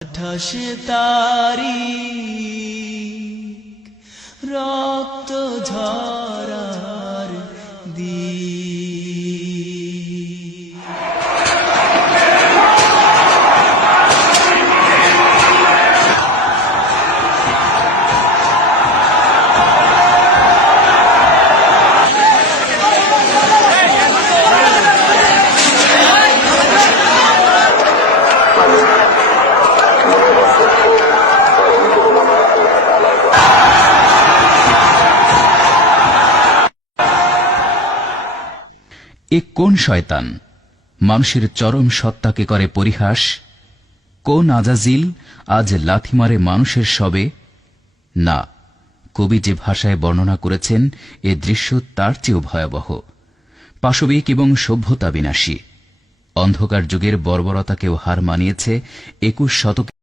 আঠাশ তারি রক্ত ঝরার এ কোন শয়তান? মানুষের চরম সত্তাকে করে পরিহাস? কোন আজাজিল আজ লাথি মারে মানুষের সবে না, কবি যে ভাষায় বর্ণনা করেছেন, এ দৃশ্য তার চেয়েও ভয়াবহ। পাশবিক এবং সভ্যতা বিনাশী। অন্ধকার যুগের বর্বরতাকেও হার মানিয়েছে একুশ শতক